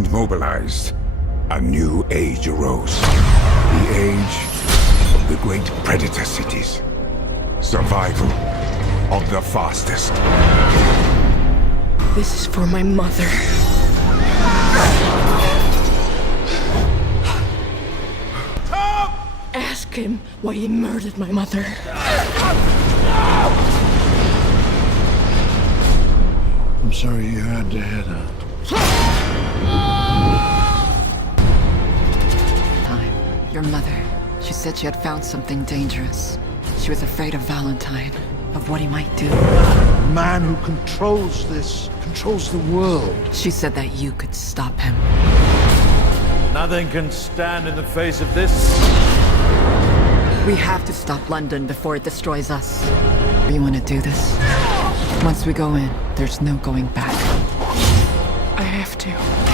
mind mobilized, a new age arose. The age of the great predator cities. Survival of the fastest. This is for my mother. Tom! Ask him why he murdered my mother. I'm sorry you had to head out. Your mother, she said she had found something dangerous. She was afraid of Valentine, of what he might do. The man who controls this, controls the world. She said that you could stop him. Nothing can stand in the face of this. We have to stop London before it destroys us. You want to do this? Once we go in, there's no going back. I have to.